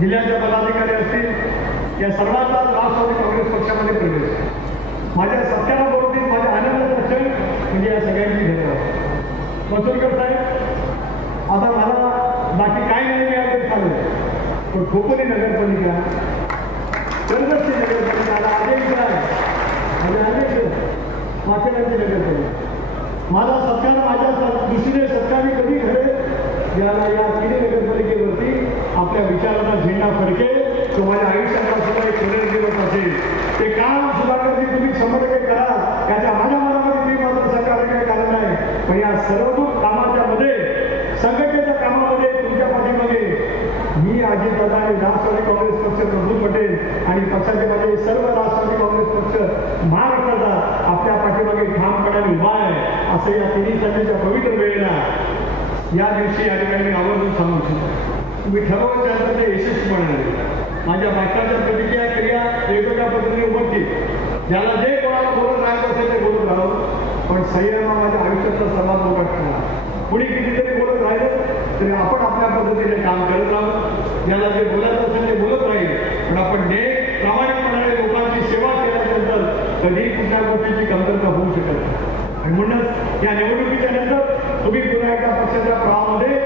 जिल्ह्याचे पदाधिकारी असतील, या सर्वांचा राष्ट्रवादी काँग्रेस पक्षामध्ये प्रवेश. माझ्या सत्याला बरोबर माझ्या आनंदाचा क्षण म्हणजे या सगळ्यांची धन्यवाद. मसुरकर साहेब, आता मला बाकी काय नाही मिळालं तरी चालेल, पण खोपोली नगरपालिका, कर्जतची नगरपालिका, अध्यक्ष माझे अध्यक्ष माथेरानची नगरपालिका, माझा सत्कार माझ्या दृष्टीने सत्कारने कधी घडेल ज्याला या तिन्ही नगरपालिकेवरती आपल्या विचारांना झेंडा फडकेल, तो माझ्या आयुष्याचा सुद्धा एक दिवस असेल. ते काम सुधारण्याची तुम्ही 100% करा, त्याच्या माझ्या मनामध्ये मी मात्र सरकार काही कारण नाही, पण या सर्वभूत कामाच्या मध्ये, संघटनेच्या कामामध्ये तुमच्या पाठीमागे मी अजितदादा आणि राष्ट्रवादी काँग्रेस पक्ष प्रफुल्ल पटेल आणि पक्षाचे माझे सर्व राष्ट्रवादी काँग्रेस पक्ष महाराष्ट्राचा आपल्या पाठीमागे ठामपणाने उभा आहे, असं या तिन्ही संधीच्या पवित्र वेळेला या दिवशी या ठिकाणी मी आवर्जून सांगू इच्छितो. तुम्ही ठरवून त्यानंतर ते यशस्वी होणार. माझ्या बायकांच्या प्रतिक्रिया क्रिया वेगवेगळ्या पद्धतीने उमटतील. ज्याला जे कोणाला बोलत राहायचं असेल ते बोलत राहावं, पण संयम हा माझ्या आयुष्यातला सर्वात मोठा ठरला. कुणी कितीतरी बोलत राहिलं तरी आपण आपल्या पद्धतीने काम करत राहावं. ज्याला जे बोलायचं असेल ते बोलत राहील, पण आपण नेक प्रामाणिकपणाने लोकांची सेवा केल्यानंतर कधी कुठल्या गोष्टीची कमतरता होऊ शकत नाही. आणि म्हणूनच या निवडणुकीच्या नंतर तुम्ही पुन्हा एकदा पक्षाच्या प्रवाहामध्ये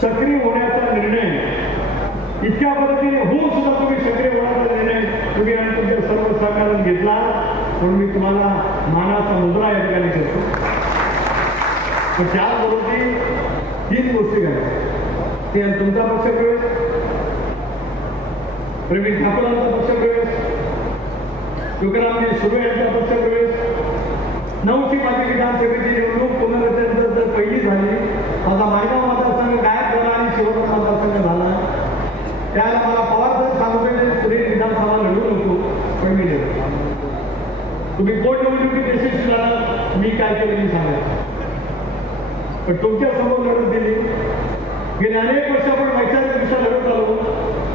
सक्रिय होण्याचा निर्णय, इतक्या पद्धतीने होऊन सुद्धा तुम्ही सक्रिय होण्याचा निर्णय तुम्ही आणि तुमच्या सर्व सहकार्याने घेतला, म्हणून मी तुम्हाला मानाचा मुद्रा या ठिकाणी करतो. पण त्याचबरोबर 3 गोष्टी घ्या. ते तुमचा पक्ष प्रवेश, प्रवीण ठाकूरांचा पक्ष प्रवेश, तुकारामजी सुर्वे यांचा पक्ष प्रवेश, 9ची माझी विधानसभेची निवडणूक पुनर्रचनेनंतर जर पहिली झाली, माझा मायगाव मतदारसंघ गायब झाला आणि शिवराज मतदारसंघ झाला. त्याला मला पवार साहेब सांगतो पुढे विधानसभा लढू नको, पण मी लढलो. तुम्ही कोण निवडणुकीत यशस्वी झाला, मी काय केलं मी सांगायचं, पण तुमच्या समोर लढत दिली. गेले अनेक वर्ष आपण वैचारिकदृष्ट्या लढत आलो,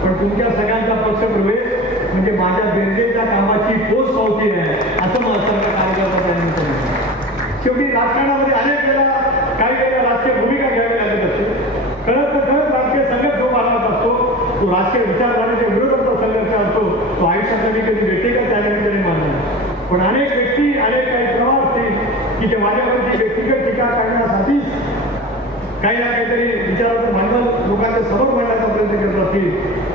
पण तुमच्या सगळ्यांचा पक्ष प्रवेश म्हणजे माझ्या गरजेच्या कामाची पोच पावती आहे, असं मला सर्व कार्यकर्त्यांनी. शेवटी राजकारणामध्ये अनेक वेळा काही वेळेला राजकीय भूमिका घ्यावी लागत असते. कळत राजकीय संघर्ष जो मानत असतो, तो राजकीय विचारधारेच्या विरोधाचा संघर्ष असतो, तो आयुष्यात कधी भेटे का त्या निमित्ताने मानला. पण अनेक व्यक्ती, अनेक काही प्रवाह असतील की ते माझ्यावरती व्यक्तिगत टीका करण्यासाठी काही ना काहीतरी विचाराचं भांडवल लोकांच्या समोर मांडण्याचा प्रयत्न करत असतील,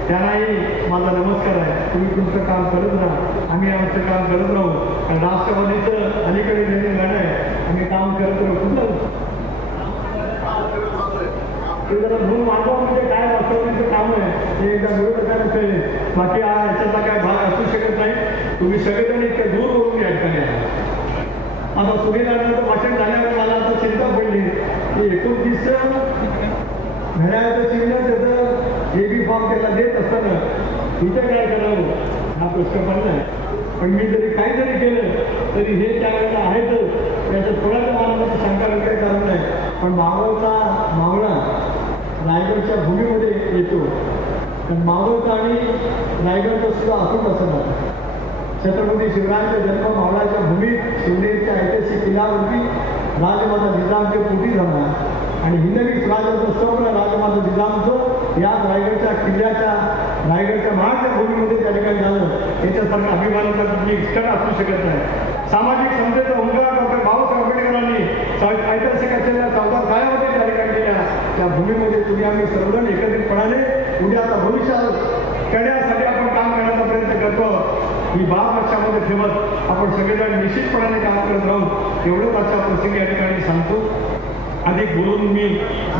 त्यांनाही माझा नमस्कार आहे. तुम्ही तुमचं काम करत राहा, आम्ही आमचं काम करत राहू. आणि राष्ट्रवादीचं अलीकडे निर्णय आहे, आम्ही काम करत राहू. कुठलं ते जरा धूम मागवा म्हणजे काय राष्ट्रवादीचं काम आहे हे एकदा विरोधकांना कळेल. बाकी याच्याचा काय भाग असू शकत नाही. तुम्ही सगळेजण इतके दूर करून या ठिकाणी आहे. आता सुनीलांचं भाषण झाल्यावर मला आता चिंता पडली की 29 घड्याळाचं चिन्ह त्याचं एबी फॉर्म त्याला देत असताना इथं काय करावं हा प्रश्न पडला. पण मी जरी काही जरी केलं तरी हे त्यावेळेला आहेतच, याचं थोड्याच मानामध्ये शंका काही कारण नाही. पण मावळचा मावळा रायगडच्या भूमीमध्ये येतो, पण मावळचा आणि रायगडचा सुद्धा असून असं छत्रपती शिवरायांचा जन्म मावळाच्या भूमीत शिवनेरीच्या ऐतिहासिक किल्ल्यावरती राजमाता जिजाऊच्या पोटी झाला आणि हिंदवी स्वराज्याचं सौम्य राजमाता जिजाऊचं या रायगडच्या किल्ल्याच्या रायगडच्या महाडच्या भूमीमध्ये त्या ठिकाणी झालं. याच्यासारखं अभिमानाचा तुम्ही क्षण असू शकत नाही. सामाजिक समतेचा हुंकार डॉक्टर बाबासाहेब आंबेडकरांनी ऐतिहासिक असलेल्या 14 काळामध्ये त्या ठिकाणी केल्या. त्या भूमीमध्ये तुम्ही आम्ही सर्वजण एकत्रितपणाने उद्याचा भविष्यात करण्यासाठी आपण काम करण्याचा प्रयत्न करतो. ही बाब लक्षामध्ये ठेवत आपण सगळेजण निश्चितपणाने काम करत राहू, एवढंच आजच्या प्रसंगी या ठिकाणी सांगतो. अधिक बोलून मी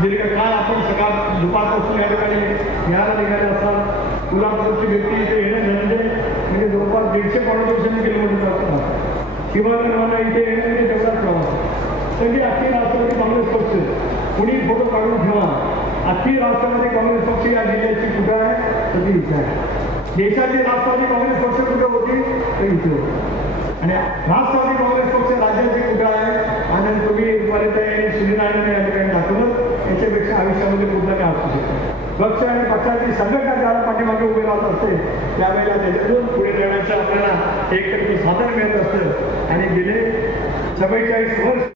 दीर्घ काळ आपण सकाळ दुपारपासून या ठिकाणी यायला निघाले असतात. कोल्हापूरची व्यक्ती इथे येणं म्हणजे जवळपास 150-150 किलोमीटर असतात. शिवाजीरावांना इथे येणं म्हणजे तेवढाच प्रवास. तरी अख्खी राष्ट्रवादी काँग्रेस पक्ष कुणी फोटो काढून ठेवा, अख्खी राष्ट्रवादी काँग्रेस पक्ष या जिल्ह्याची कुठं आहे तर ती इथे आहे. देशाची राष्ट्रवादी काँग्रेस पक्ष कुठं होती तर इथे होती. आणि राष्ट्रवादी काँग्रेस पक्ष राज्याची कुठं आहे आणि तुम्ही आणि सुनीलांनी या ठिकाणी दाखवलं. याच्यापेक्षा आयुष्यामध्ये कुठलं काय असू शकतं. पक्ष आणि पक्षाची संघटना ज्याला पाठीमागे उभे राहत असते त्यावेळेला त्याच्यातून पुढे जाण्याचं आपल्याला एक साधन मिळत असतं. आणि गेले 44 वर्ष